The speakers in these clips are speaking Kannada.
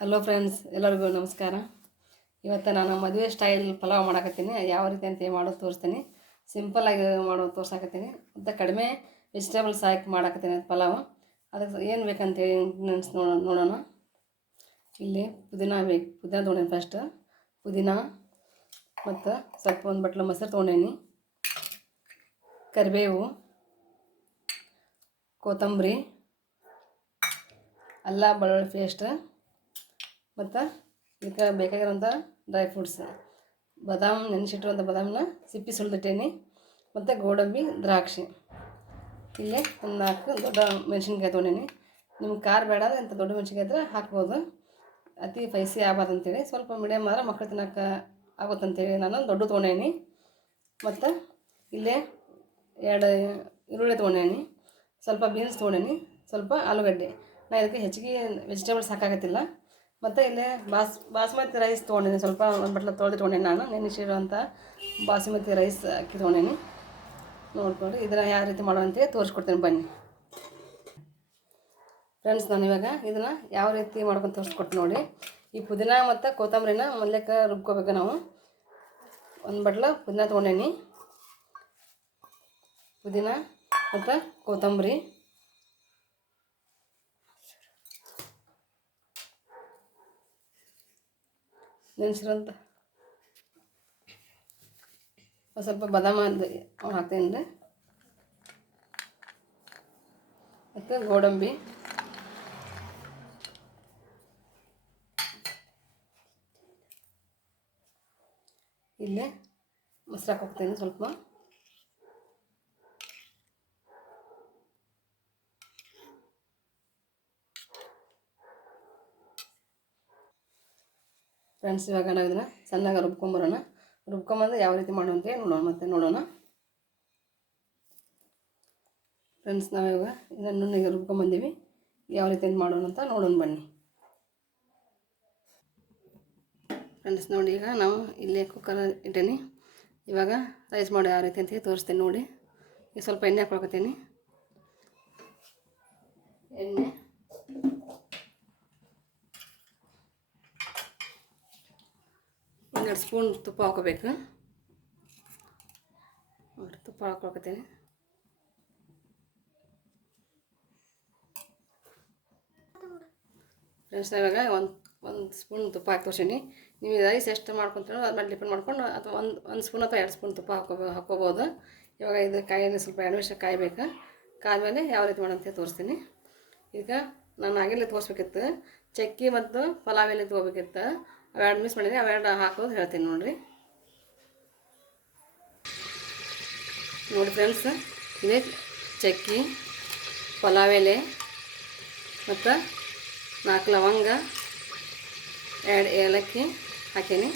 ಹಲೋ ಫ್ರೆಂಡ್ಸ್, ಎಲ್ಲರಿಗೂ ನಮಸ್ಕಾರ. ಇವತ್ತು ನಾನು ಮದುವೆ ಸ್ಟೈಲ್ ಪಲಾವ್ ಮಾಡಕತ್ತೀನಿ. ಯಾವ ರೀತಿ ಅಂತ ಮಾಡೋದು ತೋರಿಸ್ತೀನಿ. ಸಿಂಪಲ್ಲಾಗಿ ಮಾಡೋದು ತೋರ್ಸಾಕತ್ತೀನಿ. ಮತ್ತು ಕಡಿಮೆ ವೆಜಿಟೇಬಲ್ಸ್ ಹಾಕಿ ಮಾಡಕತ್ತೀನಿ ಪಲಾವ್. ಅದಕ್ಕೆ ಏನು ಬೇಕಂತೇಳಿ ನೋಡೋಣ. ಇಲ್ಲಿ ಪುದೀನ ಬೇಕು. ಪುದೀನ ತೊಗೊಂಡೇನಿ ಫಸ್ಟ್. ಪುದೀನ ಮತ್ತು ಸ್ವಲ್ಪ ಒಂದು ಬಟ್ಲು ಮೊಸರು ತೊಗೊಂಡೇನಿ. ಕರಿಬೇವು, ಕೊತ್ತಂಬರಿ, ಅಲ್ಲ ಬೆಳ್ಳುಳ್ಳಿ ಪೇಸ್ಟ್, ಮತ್ತು ಇದಕ್ಕೆ ಬೇಕಾಗಿರೋಂಥ ಡ್ರೈ ಫ್ರೂಟ್ಸ್. ಬಾದಾಮ್ ನೆನೆಸಿಟ್ಟಿರುವಂಥ ಬಾದಾಮನ್ನ ಸಿಪ್ಪಿ ಸುಲಿದಿಟ್ಟೇನಿ. ಮತ್ತು ಗೋಡಂಬಿ, ದ್ರಾಕ್ಷಿ. ಇಲ್ಲೇ ಒಂದು 4 ದೊಡ್ಡ ಮೆಣಸಿನ್ಕಾಯಿ ತೊಗೊಂಡೇನಿ. ನಿಮ್ಗೆ ಖಾರ ಬೇಡ ಅಂದರೆ ಇಂಥ ದೊಡ್ಡ ಮೆಣಸಿನ್ಕಾಯಿ ಇದ್ರೆ ಹಾಕ್ಬೋದು. ಅತಿ ಸ್ಪೈಸಿ ಆಗ್ಬಾರ್ದು ಅಂತೇಳಿ ಸ್ವಲ್ಪ ಮೀಡಿಯಮ್ ಆದ್ರೆ ಮಕ್ಕಳು ತಿನ್ನೋಕೆ ಆಗುತ್ತಂತೇಳಿ ನಾನು ದೊಡ್ಡ ತೊಗೊಂಡೇನಿ. ಮತ್ತು ಇಲ್ಲೇ 2 ಈರುಳ್ಳಿ ತೊಗೊಂಡೇನಿ. ಸ್ವಲ್ಪ ಬೀನ್ಸ್ ತೊಗೊಂಡೇನಿ. ಸ್ವಲ್ಪ ಆಲೂಗಡ್ಡೆ. ನಾನು ಇದಕ್ಕೆ ಹೆಚ್ಚಿಗೆ ವೆಜಿಟೇಬಲ್ಸ್ ಹಾಕಾಗತ್ತಿಲ್ಲ. ಮತ್ತು ಇಲ್ಲೇ ಬಾಸ್ಮತಿ ರೈಸ್ ತೊಗೊಂಡೇನಿ. ಸ್ವಲ್ಪ ಒಂದು ಬಟ್ಲು ತೊಗೊಂಡೇನಿ. ನಾನು ನೆನೆಸಿರುವಂಥ ಬಾಸುಮತಿ ರೈಸ್ ಅಕ್ಕಿ ತೊಗೊಂಡೇನಿ. ನೋಡ್ಕೊಂಡು ಇದನ್ನು ಯಾವ ರೀತಿ ಮಾಡೋಂತೇಳಿ ತೋರಿಸ್ಕೊಡ್ತೀನಿ ಬನ್ನಿ ಫ್ರೆಂಡ್ಸ್. ನಾನು ಇವಾಗ ಇದನ್ನು ಯಾವ ರೀತಿ ಮಾಡ್ಕೊಂಡು ತೋರಿಸ್ಕೊಡ್ತೀನಿ ನೋಡಿ. ಈ ಪುದೀನ ಮತ್ತು ಕೊತ್ತಂಬರಿನ ಮೊದಲೇಕ ರುಬ್ಕೋಬೇಕು. ನಾವು ಒಂದು ಬಟ್ಲು ಪುದೀನ ತೊಗೊಂಡೇನಿ. ಪುದೀನ ಮತ್ತು ಕೊತ್ತಂಬರಿ, ನೆನೆಸಿರೋಂಥ ಸ್ವಲ್ಪ ಬಾದಾಮ ಹಾಕ್ತೀನಿ ರೀ. ಮತ್ತು ಗೋಡಂಬಿ, ಇಲ್ಲೇ ಮೊಸರು ಹಾಕ್ತೀನಿ ಸ್ವಲ್ಪ. ಫ್ರೆಂಡ್ಸ್, ಇವಾಗ ನಾವು ಇದನ್ನು ಸಣ್ಣಗೆ ರುಬ್ಕೊಂಬಂದು ಯಾವ ರೀತಿ ಮಾಡುವಂತೆ ನೋಡೋಣ. ಫ್ರೆಂಡ್ಸ್, ನಾವಿವಾಗ ಇದನ್ನು ನುಣ್ಣಗೆ ರುಬ್ಕೊಂಬಂದೀವಿ. ಯಾವ ರೀತಿ ಮಾಡೋಣ ಅಂತ ನೋಡೋಣ ಬನ್ನಿ ಫ್ರೆಂಡ್ಸ್. ನೋಡಿ, ಈಗ ನಾವು ಇಲ್ಲೇ ಕುಕ್ಕರ್ ಇಟ್ಟೇನಿ. ಇವಾಗ ರೈಸ್ ಮಾಡೋ ಯಾವ ರೀತಿ ಅಂತ ತೋರಿಸ್ತೀನಿ ನೋಡಿ. ಈಗ ಸ್ವಲ್ಪ ಎಣ್ಣೆ ಹಾಕ್ಕೊಳ್ತೀನಿ. ಎಣ್ಣೆ, 2 ಸ್ಪೂನ್ ತುಪ್ಪ ಹಾಕೋಬೇಕು. ತುಪ್ಪ ಹಾಕ್ಕೊಳ್ತೀನಿ. ಫ್ರೆಂಡ್ಸ್, ಇವಾಗ ಒಂದು ಸ್ಪೂನ್ ತುಪ್ಪ ಹಾಕಿ ತೋರಿಸೀನಿ. ನೀವು ರೈಸ್ ಎಷ್ಟು ಮಾಡ್ಕೊತೀರೋ ಅದ್ರ ಮೇಲೆ ಡಿಪೆಂಡ್ ಮಾಡ್ಕೊಂಡು ಅಥವಾ ಒಂದು ಸ್ಪೂನ್ ಅಥವಾ 2 ಸ್ಪೂನ್ ತುಪ್ಪ ಹಾಕ್ಕೋಬೋದು. ಇವಾಗ ಇದು ಕಾಯಿನ ಸ್ವಲ್ಪ 2 ನಿಮಿಷ ಕಾಯಬೇಕು. ಕಾದ್ಮೇಲೆ ಯಾವ ರೀತಿ ಮಾಡೋಂತ ತೋರಿಸ್ತೀನಿ. ಈಗ ನಾನು ಆಗಿಲ್ಲೇ ತೋರಿಸ್ಬೇಕಿತ್ತು. ಚಕ್ಕಿ ಮತ್ತು ಪಲಾವ್ ಎಲೆ ತೊಗೋಬೇಕಿತ್ತು. ಅವೆರಡು ಮಿಕ್ಸ್ ಮಾಡಿದರೆ ಅವೆರಡು ಹಾಕೋದು ಹೇಳ್ತೀನಿ ನೋಡಿರಿ. ನೋಡಿ ಫ್ರೆಂಡ್ಸ್, ಇದೇ ಚಕ್ಕಿ, ಪಲಾವ್ ಎಲೆ ಮತ್ತು 4 ಲವಂಗ, 2 ಏಲಕ್ಕಿ ಹಾಕೀನಿ.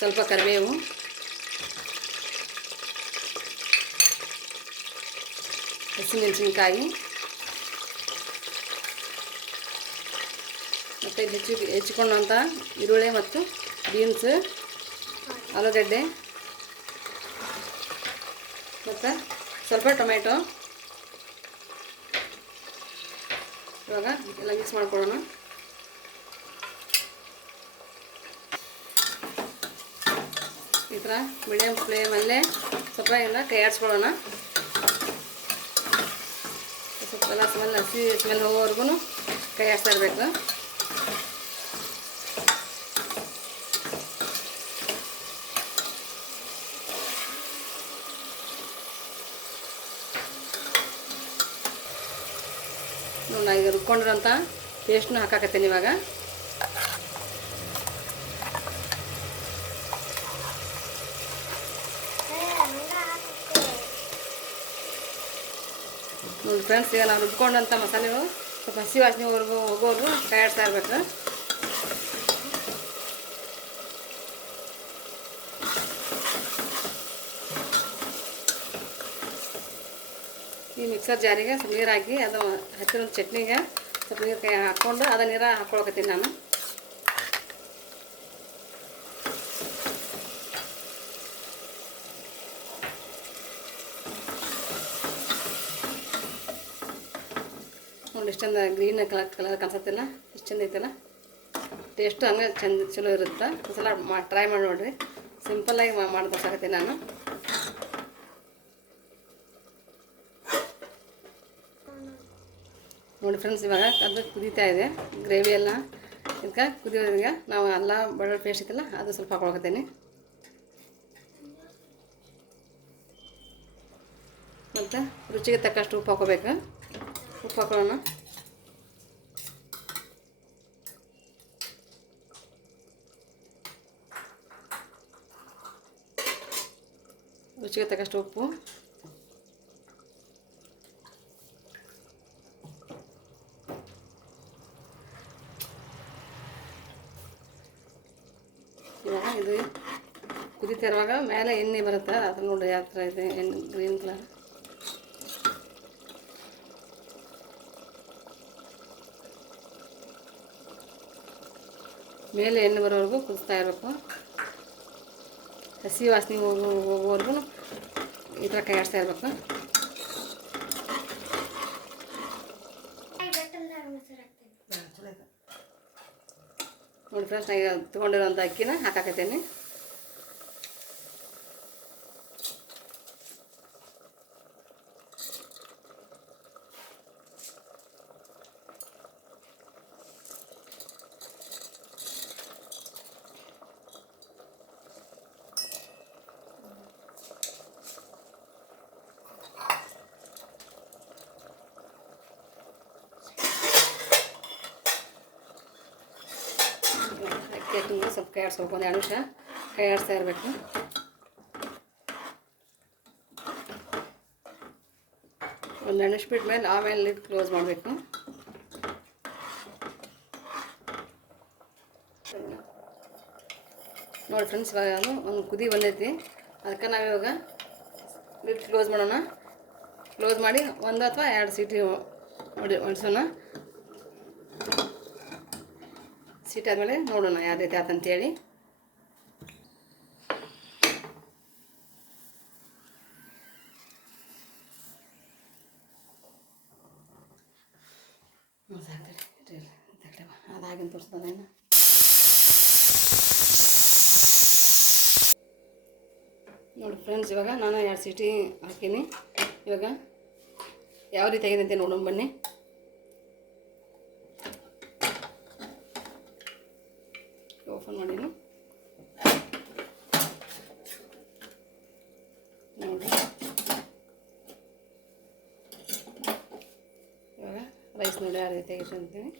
ಸ್ವಲ್ಪ ಕರಿಬೇವು, ಹಸಿಮೆಣಸಿನ್ಕಾಯಿ, ಮತ್ತು ಹೆಚ್ಚಿಕೊಂಡಂಥ ಈರುಳ್ಳಿ ಮತ್ತು ಬೀನ್ಸ್, ಆಲೂಗಡ್ಡೆ ಮತ್ತು ಸ್ವಲ್ಪ ಟೊಮೆಟೊ. ಇವಾಗ ಎಲ್ಲ ಮಿಕ್ಸ್ ಮಾಡ್ಕೊಳ್ಳೋಣ. ಈ ಥರ ಮೀಡಿಯಮ್ ಫ್ಲೇಮಲ್ಲೇ ಸ್ವಲ್ಪ ಎಲ್ಲ ಕೈ ಆಡಿಸ್ಕೊಳ್ಳೋಣ. ಸ್ವಲ್ಪ ಎಲ್ಲ ಹಸಿ ಸ್ಮೆಲ್ ಹೋಗೋವರೆಗೂ ಕೈ ಆಡಿಸ್ತಾ ಇರಬೇಕು. ನಾನು ಈಗ ರುಬ್ಕೊಂಡಿರೋಂಥ ಪೇಸ್ಟ್ನ ಹಾಕಾಕತ್ತೀನಿ ಇವಾಗ. ನೋಡಿ ಫ್ರೆಂಡ್ಸ್, ಈಗ ನಾವು ರುಬ್ಕೊಂಡಂಥ ಮಸಾಲೆಗಳು ಸ್ವಲ್ಪ ಹಸಿ ವಾಸನೆವರೆಗೂ ಹೋಗೋವರೆಗೂ ಕೈ ಆಡಿಸ್ತಾ ಇರಬೇಕು. ಈ ಮಿಕ್ಸರ್ ಜಾರಿಗೆ ಸ್ವಲ್ಪ ನೀರು ಹಾಕಿ ಅದು ಹಚ್ಚಿರೋ ಚಟ್ನಿಗೆ ಸ್ವಲ್ಪ ನೀರು ಹಾಕ್ಕೊಂಡು ಅದು ನೀರು ಹಾಕ್ಕೊಳಕತ್ತೀನಿ ನಾನು. ಎಷ್ಟು ಚಂದ ಗ್ರೀನ್ ಕಲರ್ ಕಾಣಿಸತ್ತಿಲ್ಲ, ಎಷ್ಟು ಚಂದ ಐತಲ್ಲ. ಟೇಸ್ಟು ಹಂಗೆ ಚಲೋ ಇರುತ್ತೆ. ಒಂದು ಸಲ ಟ್ರೈ ಮಾಡಿ ನೋಡಿರಿ. ಸಿಂಪಲ್ಲಾಗಿ ಮಾಡಿ ತೋರ್ಸಾಕತ್ತೀನಿ ನಾನು. ನೋಡಿ ಫ್ರೆಂಡ್ಸ್, ಇವಾಗ ಅದು ಕುದೀತಾ ಇದೆ ಗ್ರೇವಿ ಎಲ್ಲ. ಇದಕ್ಕೆ ಕುದಿಯೋದ್ರಿಗೆ ನಾವು ಅಲ್ಲ ಬೆಳ್ಳುಳ್ಳಿ ಪೇಸ್ಟ್ ಐತಲ್ಲ ಅದು ಸ್ವಲ್ಪ ಹಾಕೊಳಕತ್ತೀನಿ. ಮತ್ತು ರುಚಿಗೆ ತಕ್ಕಷ್ಟು ಉಪ್ಪು ಹಾಕೋಬೇಕು. ಉಪ್ಪು ಹಾಕೊಳ್ಳೋಣ. ರುಚಿಗೆ ತಕ್ಕಷ್ಟು ಉಪ್ಪು. ಇವಾಗ ಇದು ಕುದೀತಾ ಇರುವಾಗ ಮೇಲೆ ಎಣ್ಣೆ ಬರುತ್ತೆ, ಅದನ್ನು ನೋಡಿ ಯಾವ ಥರ ಇದೆ ಎಣ್ಣೆ ಗ್ರೀನ್ ಕಲರ್. ಮೇಲೆ ಎಣ್ಣೆ ಬರೋವರೆಗೂ ಕುದಿಸ್ತಾ ಇರಬೇಕು. ಹಸಿ ವಾಸನೆ ಹೋಗೋವರೆಗೂ ಈ ಥರ ಕೈ ಆಡಿಸ್ತಾ ಇರಬೇಕು. ನೋಡಿ ಫ್ರೆಂಡ್ಸ್, ನಾನು ತೊಗೊಂಡಿರೋಂಥ ಅಕ್ಕಿನ ಹಾಕಾಕತ್ತೇನೆ. ಅಕ್ಕಿ ಹಾಕಿದ್ರೆ ಸ್ವಲ್ಪ ಕೈ ಆಡಿಸ್ಬೇಕು. ಒಂದು 2 ನಿಮಿಷ ಕೈ ಆಡಿಸ್ತಾ ಇರಬೇಕು. ಒಂದು 2 ನಿಮಿಷ ಬಿಟ್ಟ ಮೇಲೆ ಆಮೇಲೆ ಲಿಡ್ ಕ್ಲೋಸ್ ಮಾಡಬೇಕು. ನೋಡಿ ಫ್ರೆಂಡ್ಸ್, ಇವಾಗ ಅದು ಒಂದು ಕುದಿ ಬಂದೈತಿ. ಅದಕ್ಕೆ ನಾವಿವಾಗ ಲಿಡ್ ಕ್ಲೋಸ್ ಮಾಡೋಣ. ಕ್ಲೋಸ್ ಮಾಡಿ 1 ಅಥವಾ 2 ಸೀಟಿ ಹೊಡಿಸೋಣ. ಸೀಟ್ ಆದಮೇಲೆ ನೋಡೋಣ ಯಾವ ರೀತಿ ಆತಂತೇಳಿ. ಅದಾಗಿನ ತೋರಿಸ್ತಾನೇನು. ನೋಡಿ ಫ್ರೆಂಡ್ಸ್, ಇವಾಗ ನಾನು 2 ಸೀಟಿ ಹಾಕೀನಿ. ಇವಾಗ ಯಾವ ರೀತಿ ಆಗಿದೆ ಅಂತ ನೋಡೋಣ ಬನ್ನಿ. ಓಪನ್ ಮಾಡೀನಿ. ನೋಡಿ ಇವಾಗ ರೈಸ್ ನೋಡಿ ಯಾವ ರೀತಿ ಆಗೈತೆ ಅಂತೀನಿ.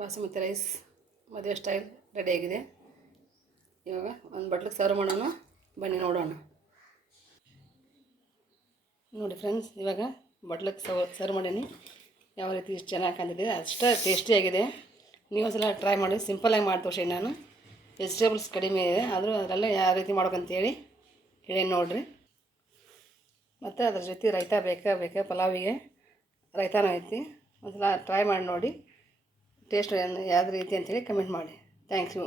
ಬಾಸುಮತಿ ರೈಸ್ ಮದುವೆ ಸ್ಟೈಲ್ ರೆಡಿಯಾಗಿದೆ. ಇವಾಗ ಒಂದು ಬಟ್ಲಿಗೆ ಸರ್ವ್ ಮಾಡೋಣ ಬನ್ನಿ ನೋಡೋಣ. ನೋಡಿ ಫ್ರೆಂಡ್ಸ್, ಇವಾಗ ಬಟ್ಲಿಗೆ ಸರ್ವ್ ಮಾಡೀನಿ. ಯಾವ ರೀತಿ ಇಷ್ಟು ಚೆನ್ನಾಗಿ ಕಾಣ್ತಿದೆ, ಅಷ್ಟೇ ಟೇಸ್ಟಿಯಾಗಿದೆ. ನೀವು ಒಂದ್ಸಲ ಟ್ರೈ ಮಾಡಿ. ಸಿಂಪಲ್ಲಾಗಿ ಮಾಡಿ ತೋರಿಸಿ. ನಾನು ವೆಜಿಟೇಬಲ್ಸ್ ಕಡಿಮೆ ಇದೆ, ಆದರೂ ಅದರಲ್ಲೇ ಯಾವ ರೀತಿ ಮಾಡ್ಬೇಕಂತೇಳಿ ಹೇಳಿ ನೋಡಿರಿ. ಮತ್ತು ಅದ್ರ ಜೊತೆ ರೈತ ಬೇಕಾ ಪಲಾವಿಗೆ ರೈತಾನೂ ಐತಿ. ಒಂದ್ಸಲ ಟ್ರೈ ಮಾಡಿ ನೋಡಿ. ಟೇಸ್ಟ್ ಯಾವ ರೀತಿ ಅಂತೇಳಿ ಕಮೆಂಟ್ ಮಾಡಿ. Thanks you.